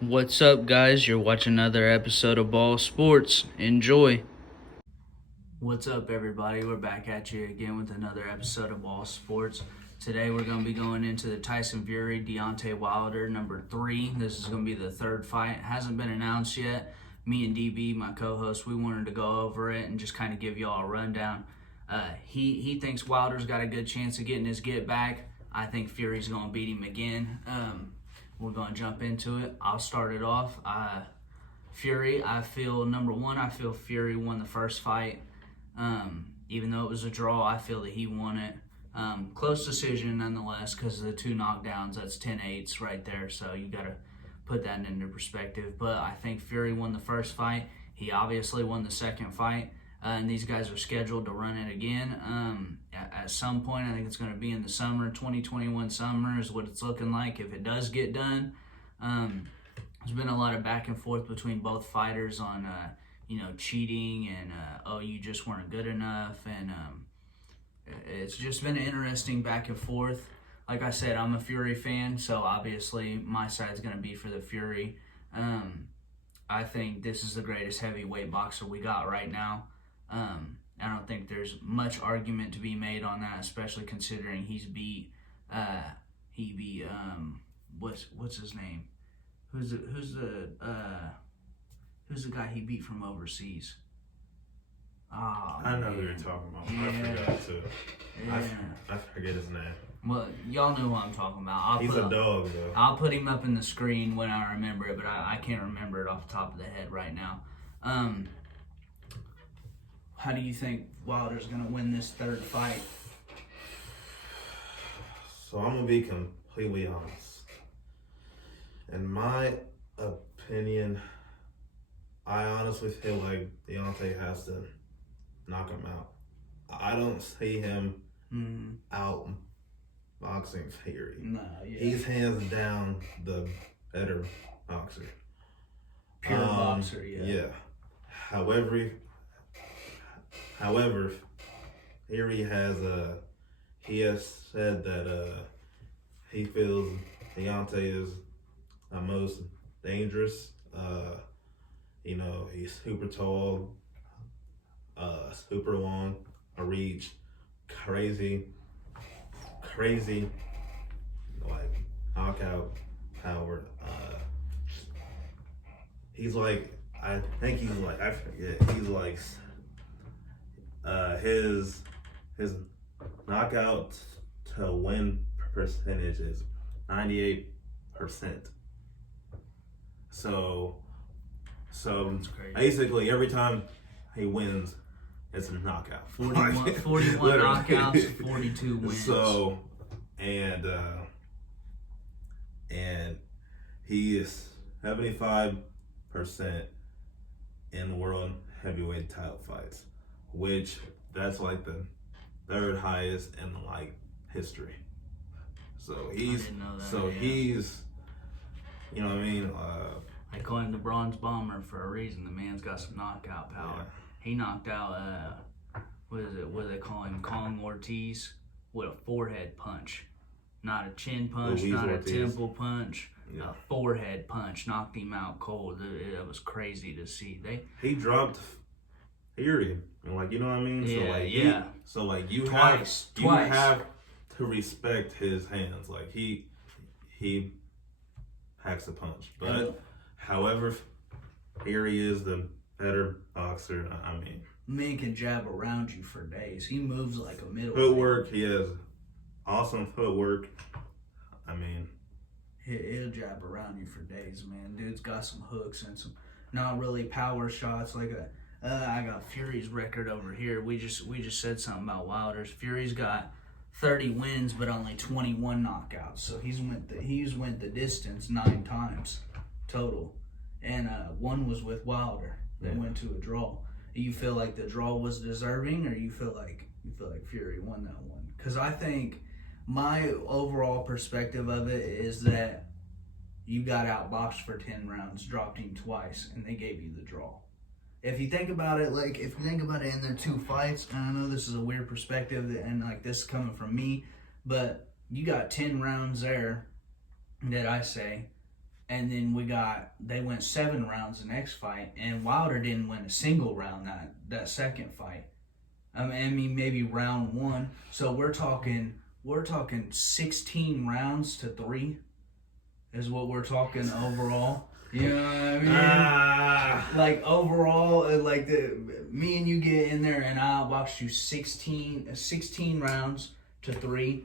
What's up, guys? You're watching another episode of Ball Sports. Enjoy. What's up, everybody? We're back at you again with another episode of Ball Sports. Today, we're going to be going into the Tyson Fury Deontay Wilder number 3. This is going to be the third fight. It hasn't been announced yet. Me and DB, my co-host, we wanted to go over it and just kind of give y'all a rundown. He thinks Wilder's got a good chance of getting his get back. I think Fury's going to beat him again. We're going to jump into it. I'll start it off. Fury, I feel, number one, I feel Fury won the first fight. Even though it was a draw, I feel that he won it. Close decision nonetheless because of the 2 knockdowns. That's 10-8s right there, so you got to put that into perspective. But I think Fury won the first fight. He obviously won the second fight. And these guys are scheduled to run it again at some point. I think it's going to be in the summer, 2021 summer is what it's looking like if it does get done. There's been a lot of back and forth between both fighters on, cheating and, you just weren't good enough. And it's just been an interesting back and forth. Like I said, I'm a Fury fan, so obviously my side's going to be for the Fury. I think this is the greatest heavyweight boxer we got right now. I don't think there's much argument to be made on that, especially considering he beat what's his name? Who's the guy he beat from overseas? Oh, I know who you're talking about. Yeah. I forgot too. Yeah. I forget his name. Well, y'all know who I'm talking about. He's a dog though. I'll put him up in the screen when I remember it, but I can't remember it off the top of the head right now. How do you think Wilder's going to win this third fight? So I'm gonna be completely honest. In my opinion, I honestly feel like Deontay has to knock him out. I don't see him out boxing Fury. No, yeah. He's hands down the better boxer. Pure boxer, yeah. Yeah. However, Fury he has said that he feels Deontay is the most dangerous. He's super tall, super long, a reach, crazy, like knockout power. His knockout to win percentage is 98%. So basically every time he wins, it's a knockout. 41 knockouts, 42 wins. So, and he is 75% in world heavyweight title fights, which that's like the third highest in like history. So he's you know what I mean. I call him the Bronze Bomber for a reason. The man's got some knockout power. Yeah. He knocked out what do they call him? Kong Ortiz with a forehead punch, not a chin punch, Luis not Ortiz. a temple punch. Yeah. A forehead punch knocked him out cold. It was crazy to see. He dropped Fury, and like you know what I mean. Yeah, You Twice. have to respect his hands. Like he packs a punch, but however, Fury is the better boxer. I mean, man can jab around you for days. He moves like a middleweight. footwork. He has awesome footwork. I mean, He'll jab around you for days, man. Dude's got some hooks and some not really power shots. I got Fury's record over here. We just said something about Wilder's. Fury's got 30 wins, but only 21 knockouts. So he's went the distance 9 times total, and one was with Wilder. They went to a draw. You feel like the draw was deserving, or you feel like Fury won that one? Because I think my overall perspective of it is that you got outboxed for 10 rounds, dropped him twice, and they gave you the draw. If you think about it, in their 2 fights, and I know this is a weird perspective, and like this is coming from me, but you got 10 rounds there that I say And then they went 7 rounds the next fight, and Wilder didn't win a single round that second fight. I mean maybe round 1. So we're talking 16 rounds to 3 is what we're talking overall. You know what I mean? Like overall, like me and you get in there and I watched you 16 rounds to 3.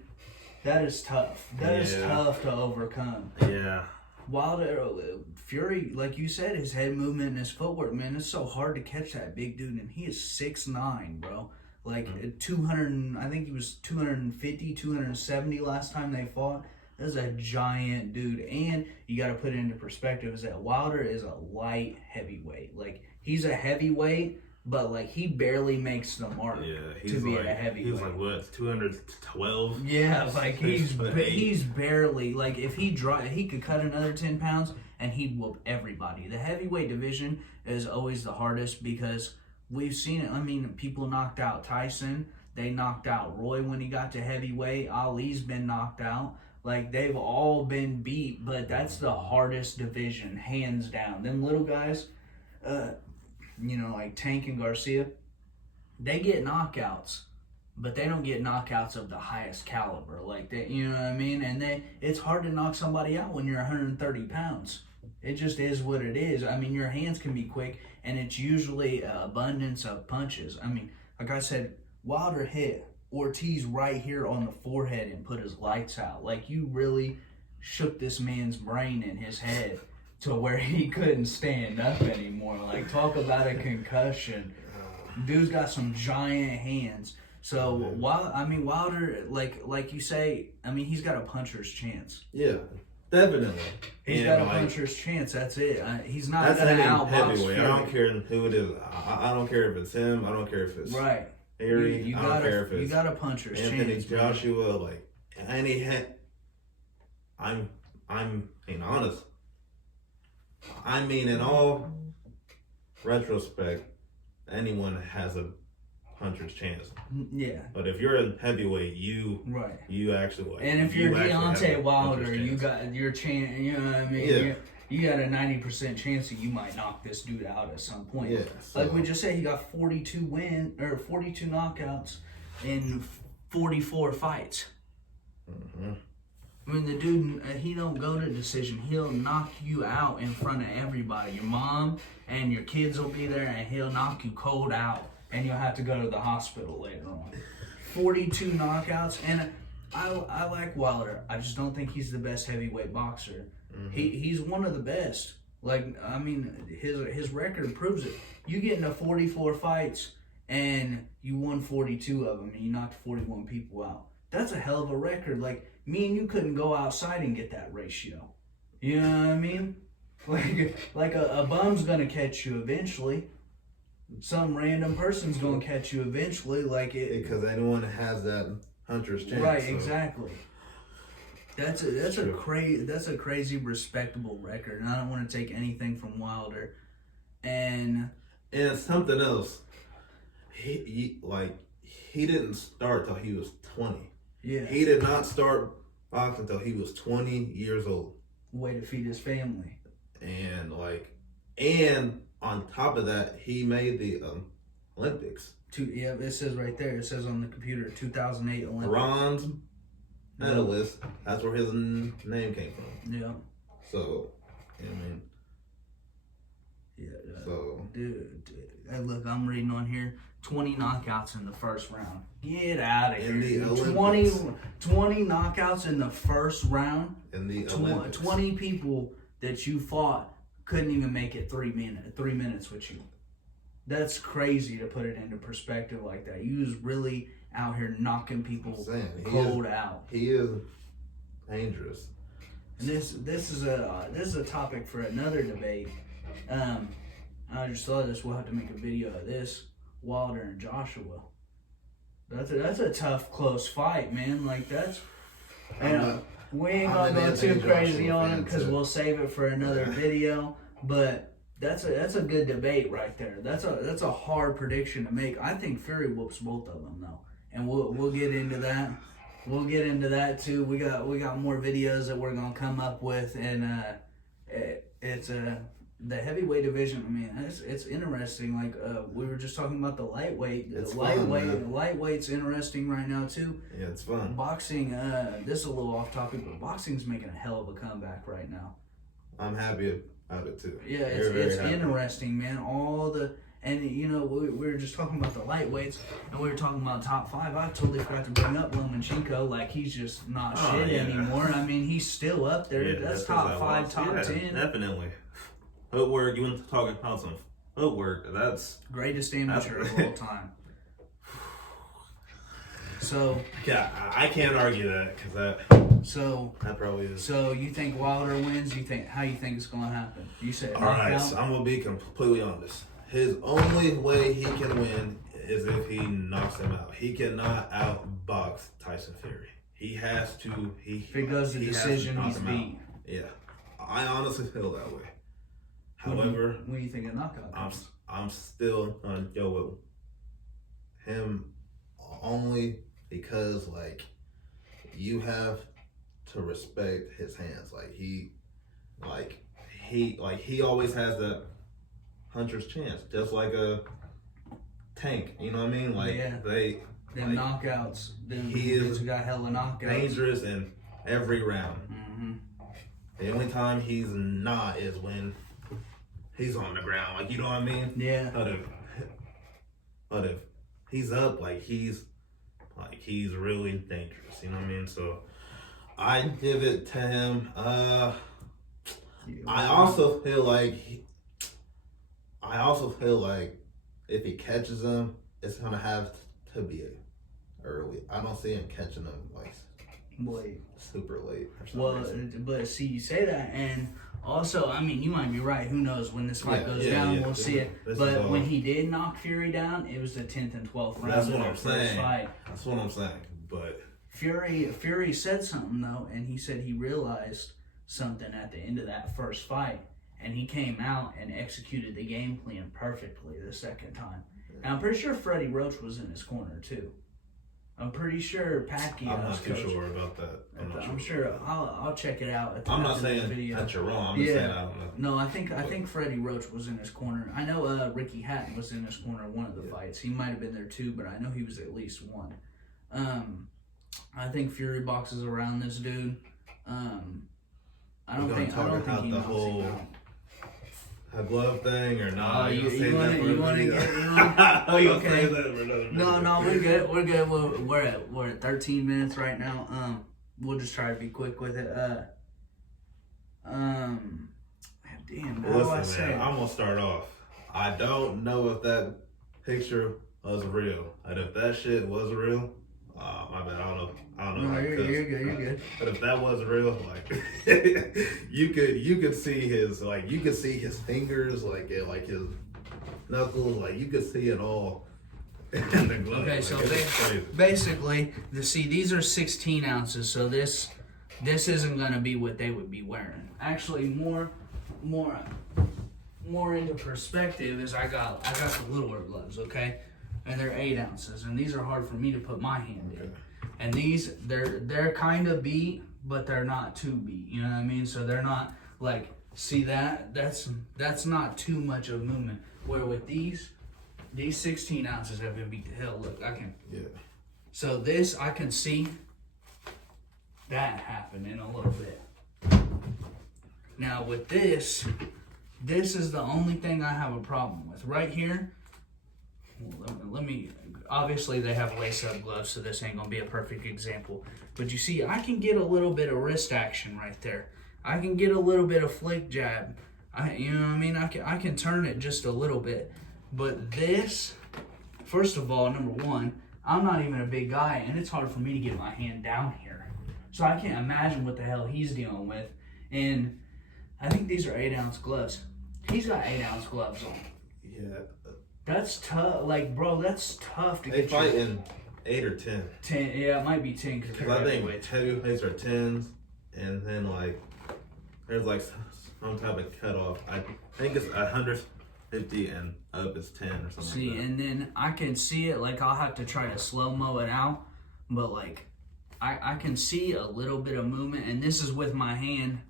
That is tough. That is tough to overcome. Yeah. Wilder, Fury, like you said, his head movement and his footwork, man, it's so hard to catch that big dude, and he is 6'9", bro. Like 200, I think he was 250, 270 last time they fought. That's a giant dude, and you got to put it into perspective is that Wilder is a light heavyweight. Like he's a heavyweight, but like he barely makes the mark to be a heavyweight. He's like what, 212? Yeah, like he's barely like if he could cut another 10 pounds and he'd whoop everybody. The heavyweight division is always the hardest because we've seen it. I mean, people knocked out Tyson. They knocked out Roy when he got to heavyweight. Ali's been knocked out. Like, they've all been beat, but that's the hardest division, hands down. Them little guys, like Tank and Garcia, they get knockouts, but they don't get knockouts of the highest caliber. Like, that, you know what I mean? And it's hard to knock somebody out when you're 130 pounds. It just is what it is. I mean, your hands can be quick, and it's usually abundance of punches. I mean, like I said, Wilder hit Ortiz right here on the forehead and put his lights out. Like, you really shook this man's brain in his head to where he couldn't stand up anymore. Like, talk about a concussion. Dude's got some giant hands. So, Wilder, like you say, I mean, he's got a puncher's chance. Yeah, definitely. He's got a puncher's chance. That's it. He's not going to outbox heavyweight. I don't care who it is. I don't care if it's him. I don't care if it's Harry. You I don't care if it's got a puncher's Anthony chance. Joshua. Like, and I'm being honest. I mean, in all retrospect, anyone has a puncher's chance. Yeah. But if you're a heavyweight, you actually and if you're Deontay Wilder, you got your chance. You know what I mean? Yeah. You got a 90% chance that you might knock this dude out at some point. Yeah. So. Like we just said, he got 42 knockouts in 44 fights. Mm-hmm. I mean, the dude, he don't go to decision. He'll knock you out in front of everybody. Your mom and your kids will be there, and he'll knock you cold out, and you'll have to go to the hospital later on. 42 knockouts, and I like Wilder. I just don't think he's the best heavyweight boxer. Mm-hmm. He's one of the best. Like, I mean, his record proves it. You get into 44 fights, and you won 42 of them, and you knocked 41 people out. That's a hell of a record. Like, me and you couldn't go outside and get that ratio. You know what I mean? Like a bum's gonna catch you eventually. Some random person's gonna catch you eventually. Like it because anyone has that hunter's chance. Right, so. Exactly. That's a crazy respectable record, and I don't want to take anything from Wilder. And something else. He didn't start till he was 20. Yeah. He did not start boxing until he was 20 years old. Way to feed his family. And on top of that, he made the Olympics. It says right there. It says on the computer, 2008 Olympics. Bronze medalist. That's where his name came from. Yeah. So, I mean. Yeah. So. Dude, look, I'm reading on here. 20 knockouts in the first round. Get out of here. 20 knockouts in the first round. In the Olympics. 20 people that you fought couldn't even make it 3 minutes with you. That's crazy to put it into perspective like that. You was really out here knocking people cold out. He is dangerous. And this is a topic for another debate. I just thought we'll have to make a video of this. Wilder and Joshua. That's a tough, close fight, man. Like we ain't gonna go too crazy on it because we'll save it for another video. But that's a good debate right there. That's a hard prediction to make. I think Fury whoops both of them though, and we'll get into that. We'll get into that too. We got more videos that we're gonna come up with, and it's the heavyweight division. I mean, it's interesting. Like we were just talking about the lightweight. It's Lightweight, fun, man. lightweight's interesting right now too. Yeah, it's fun. Boxing. This is a little off topic, but boxing's making a hell of a comeback right now. I'm happy about it too. Yeah, it's interesting, man. And you know, we were just talking about the lightweights, and we were talking about top 5. I totally forgot to bring up Lomachenko. Like, he's just not shit anymore. I mean, he's still up there. Yeah, that's top 5, top 10. Definitely. Footwork, you want to talk about some footwork, that's... Greatest amateur of all time. So... Yeah, I can't argue that, because that probably is... So, you think Wilder wins? How you think it's going to happen? You said Alright, so I'm going to be completely honest. His only way he can win is if he knocks him out. He cannot outbox Tyson Fury. He has to. If it goes to decision, he's beat. Yeah, I honestly feel that way. However, when you think of knockout, I'm still on with him only because you have to respect his hands. He always has that hunter's chance, just like a Tank. You know what I mean? them knockouts. He is got hella knockouts. Dangerous in every round. Mm-hmm. The only time he's not is when he's on the ground. You know what I mean? Yeah. But if he's up, he's really dangerous. You know what I mean? So I give it to him. I also feel like if he catches him, it's gonna have to be early. I don't see him catching him late, super late. But see, you say that, and also, I mean, you might be right. Who knows when this fight goes down? We'll see it. But when he did knock Fury down, it was the 10th and 12th round. That's what I'm saying. That's what I'm saying. But Fury said something though, and he said he realized something at the end of that first fight. And he came out and executed the game plan perfectly the second time. And I'm pretty sure Freddie Roach was in his corner too. I'm pretty sure Pacquiao. I'm not too sure about that. I'm sure. I'll check it out. I'm not saying that you're wrong. I'm just saying I don't know. No, I think Freddie Roach was in his corner. I know Ricky Hatton was in his corner one of the fights. He might have been there too, but I know he was at least one. I think Fury boxes around this dude. I don't think he knocks him out. A glove thing or not? You want to get? Okay. No, we're good. We're good. We're at 13 minutes right now. We'll just try to be quick with it. Damn. Listen, man, I'm gonna start off. I don't know if that picture was real, and if that shit was real, my bad. I don't know. No, you're good. But if that was real, you could see his fingers, his knuckles, you could see it all in the glove. Okay, so basically, these are 16 ounces. So this isn't gonna be what they would be wearing. Actually, more into perspective is I got the littler gloves, okay, and they're 8 ounces, and these are hard for me to put my hand in. And these, they're kind of beat, but they're not too beat. You know what I mean? So they're not see that's not too much of movement. Where with these 16 ounces have been beat to hell. Look, I can. Yeah. So this, I can see that happen in a little bit. Now with this is the only thing I have a problem with. Right here, let me, obviously they have lace-up gloves, so this ain't gonna be a perfect example. But you see, I can get a little bit of wrist action right there. I can get a little bit of flick jab. You know what I mean? I can turn it just a little bit. But this, first of all, number one, I'm not even a big guy, and it's hard for me to get my hand down here. So I can't imagine what the hell he's dealing with. And I think these are 8-ounce gloves. He's got 8-ounce gloves on. Yeah. That's tough. Bro, that's tough to get. They fight in 8 or 10. 10, yeah, it might be 10. Because I think heavyweights are 10s, and then there's some type of cutoff. I think it's 150 and up is 10 or something. See, like that. And then I can see it. I'll have to try to slow-mo it out, but I can see a little bit of movement, and this is with my hand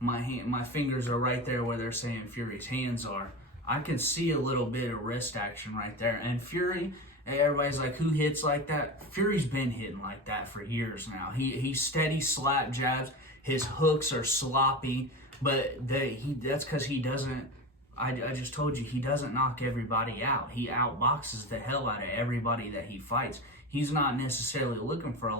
my fingers are right there where they're saying Fury's hands are. I can see a little bit of wrist action right there. And Fury, everybody's like, who hits like that? Fury's been hitting like that for years now. He's steady slap jabs. His hooks are sloppy, but that's because he doesn't. I just told you, he doesn't knock everybody out. He outboxes the hell out of everybody that he fights. He's not necessarily looking for a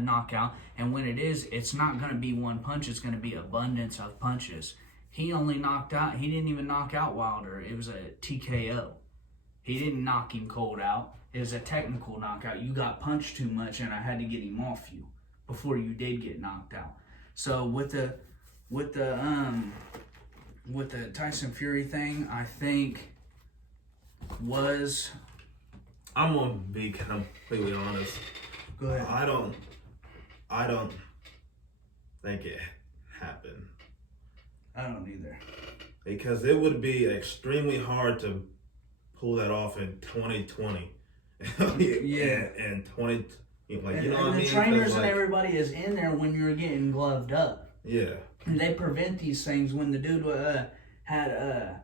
knockout, and when it is, it's not going to be one punch. It's going to be abundance of punches. He didn't even knock out Wilder. It was a TKO. He didn't knock him cold out. It was a technical knockout. You got punched too much, and I had to get him off you before you did get knocked out. So with the Tyson Fury thing, I think I'm gonna be completely honest. Go ahead. I don't think it happened. I don't either. Because it would be extremely hard to pull that off in 2020. Yeah. And 20, you know what I mean? The trainers and everybody is in there when you're getting gloved up. Yeah. And they prevent these things when the dude had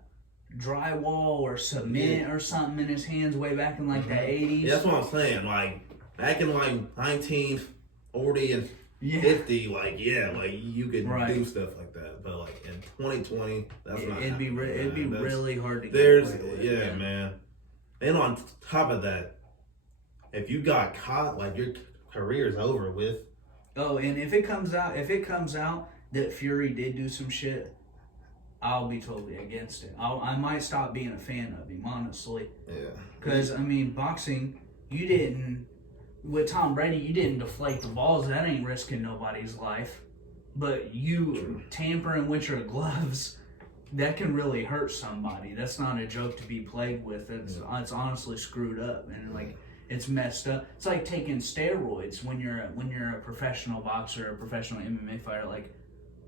drywall or cement or something in his hands way back in like the 80s. Yeah, that's what I'm saying. Like back in like 1940 and 50, you could do stuff like that. But like in 2020, that's not. It'd be really hard to get away with. Man. And on top of that, if you got caught, like your career's over with. Oh, and if it comes out that Fury did do some shit, I'll be totally against it. I might stop being a fan of him, honestly. Yeah. Because, I mean, boxing, with Tom Brady, you didn't deflate the balls. That ain't risking nobody's life. But you tampering with your gloves, that can really hurt somebody. That's not a joke to be played with. It's honestly screwed up. And, like, it's messed up. It's like taking steroids when you're a professional boxer or a professional MMA fighter. Like,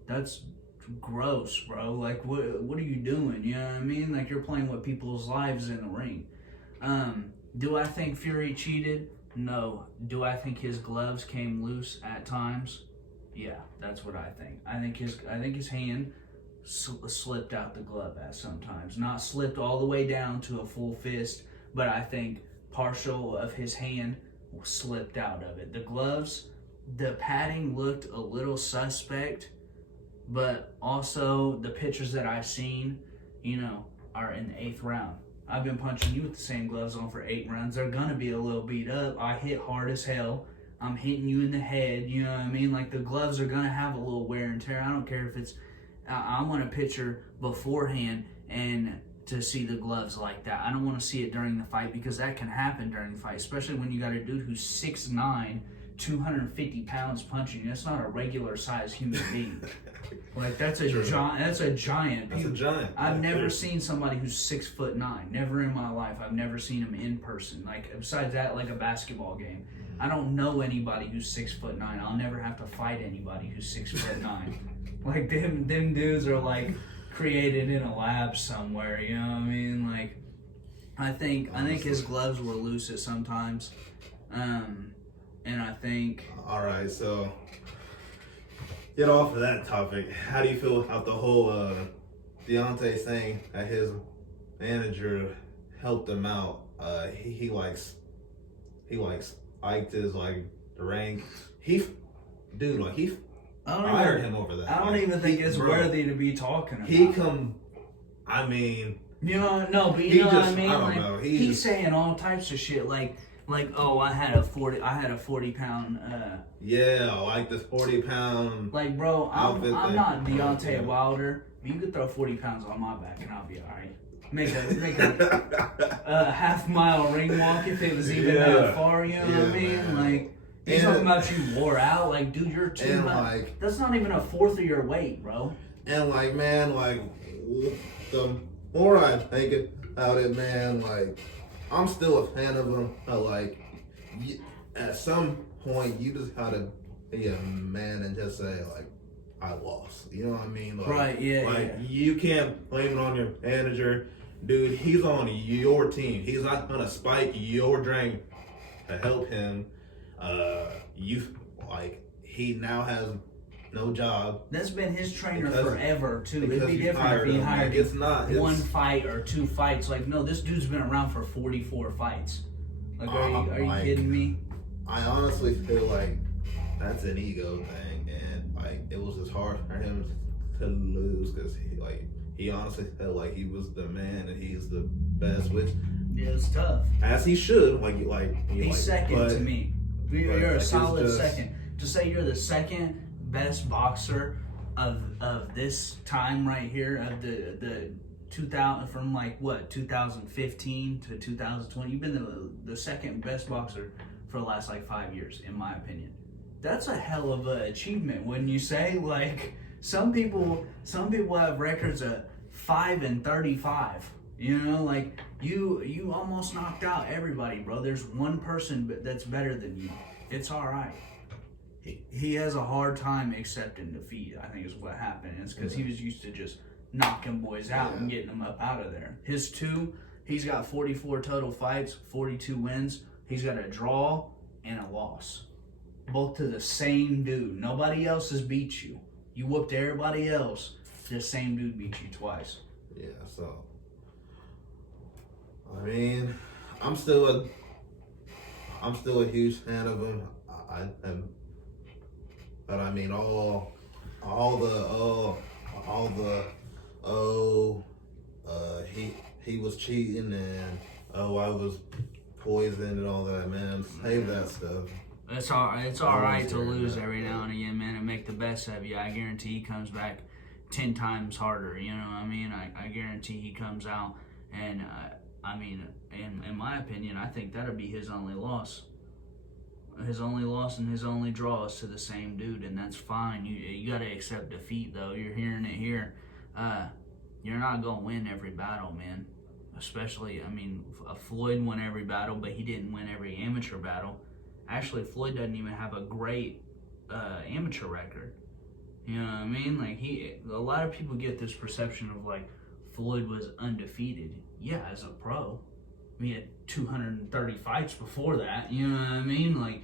that's gross, bro. Like, what are you doing? You know what I mean? Like, you're playing with people's lives in the ring. Do I think Fury cheated? No. Do I think his gloves came loose at times? Yeah, that's what I think. I think his hand slipped out the glove at sometimes. Not slipped all the way down to a full fist, but I think partial of his hand slipped out of it. The gloves, the padding looked a little suspect, but also the pictures that I've seen, are in the 8th round. I've been punching you with the same gloves on for 8 rounds. They're gonna be a little beat up. I hit hard as hell. I'm hitting you in the head. You know what I mean? Like, the gloves are gonna have a little wear and tear. I don't care if it's. I want a picture beforehand and to see the gloves like that. I don't want to see it during the fight, because that can happen during the fight, especially when you got a dude who's 6'9", 250 pounds punching you. That's not a regular sized human being. Like, that's a giant. That's a giant. That's a giant. I've never seen somebody who's 6'9". Never in my life. I've never seen him in person. Like, besides that, like a basketball game. I don't know anybody who's 6'9". I'll never have to fight anybody who's 6'9". Like, them dudes are like created in a lab somewhere. You know what I mean? Like, I think his gloves were loose at sometimes, and I think. All right, so get off of that topic. How do you feel about the whole Deontay saying that his manager helped him out? He spiked his the rank. He fired him over that. I don't even think it's worthy to be talking about. I mean. You know, no, but you know what I mean? I don't know. He's saying all types of shit like, oh, I had a 40 pound. Yeah, like this 40 pound. Like, bro, I'm not Deontay Wilder. You could throw 40 pounds on my back and I'll be all right. Make a half-mile ring walk if it was even that far. You know what I mean? Man. Like, he's talking about you wore out. Like, dude, you're too much. That's not even a fourth of your weight, bro. And the more I think about it, man, I'm still a fan of him. At some point, you just gotta be a man and just say, I lost. You know what I mean? Right, yeah. You can't blame it on your manager. Dude, he's on your team. He's not gonna spike your drink to help him. He now has no job. That's been his trainer Because- forever too. It'd because be you different if hired he him. hired Like, it's not. It's, one fight or 2 fights. Like, no, this dude's been around for 44 fights. Like, are you like, kidding me? I honestly feel like that's an ego thing, and like it was just hard for him to lose because he honestly felt like he was the man and he's the best, which Yeah, it's tough. as he should. He's second to me. You're a like, it's solid just- second. To say you're the second best boxer of this time right here, of the 2000, from like what, 2015 to 2020, you've been the second best boxer for the last like 5 years, in my opinion. That's a hell of an achievement, wouldn't you say? Like, some people have records of 5-35. You know, like you almost knocked out everybody, bro. There's one person that's better than you. It's all right. He has a hard time accepting defeat, I think is what happened. It's because he was used to just knocking boys out and getting them up out of there. He's got 44 total fights, 42 wins. He's got a draw and a loss. Both to the same dude. Nobody else has beat you. You whooped everybody else. The same dude beat you twice. Yeah, so I mean, I'm still a huge fan of him. But I mean, he was cheating and I was poisoned and all that, man. Save that stuff. It's all right to lose every now and again, man, and make the best of you. I guarantee he comes back 10 times harder. You know what I mean? I guarantee he comes out, and I mean, in my opinion, I think that'll be his only loss. His only loss and his only draw is to the same dude, and that's fine. You got to accept defeat, though. You're hearing it here. You're not gonna win every battle, man. Especially, I mean, Floyd won every battle, but he didn't win every amateur battle. Actually, Floyd doesn't even have a great amateur record. You know what I mean? Like, a lot of people get this perception of like Floyd was undefeated. Yeah, as a pro, he had 230 fights before that. You know what I mean? Like,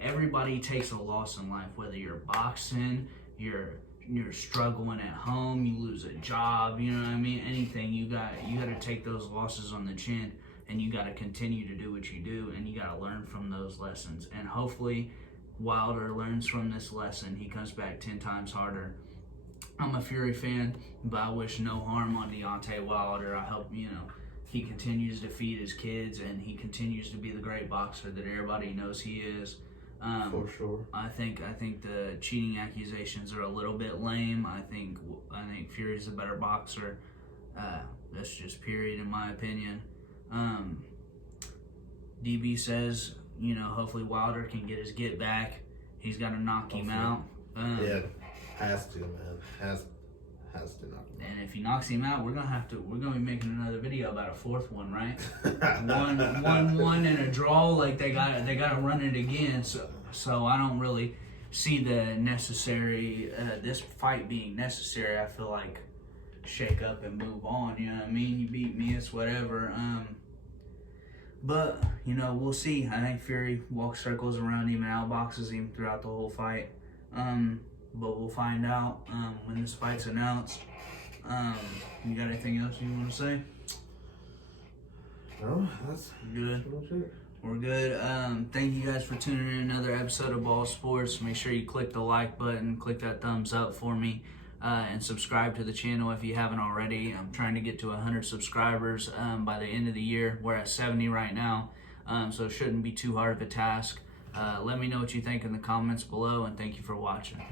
everybody takes a loss in life. Whether you're boxing, you're struggling at home, you lose a job. You know what I mean? Anything, you got to take those losses on the chin. And you got to continue to do what you do, and you got to learn from those lessons. And hopefully Wilder learns from this lesson. He comes back 10 times harder. I'm a Fury fan, but I wish no harm on Deontay Wilder. I hope, he continues to feed his kids, and he continues to be the great boxer that everybody knows he is. For sure. I think the cheating accusations are a little bit lame. I think Fury's a better boxer. That's just period, in my opinion. DB says, hopefully Wilder can get his get back. He's got to knock him out. Yeah, has to, man. Has to knock him out. And if he knocks him out, we're gonna be making another video about a fourth one, right? one and a draw. Like they gotta run it again. So I don't really see the necessary this fight being necessary. I feel like shake up and move on. You know what I mean? You beat me, it's whatever. But we'll see. I think Fury walks circles around him and outboxes him throughout the whole fight. But we'll find out when this fight's announced. You got anything else you want to say? No, that's Good. pretty much it. We're good. Thank you guys for tuning in another episode of Ball Sports. Make sure you click the like button, click that thumbs up for me, and subscribe to the channel if you haven't already. I'm trying to get to 100 subscribers by the end of the year. We're at 70 right now, so it shouldn't be too hard of a task. Let me know what you think in the comments below, and thank you for watching.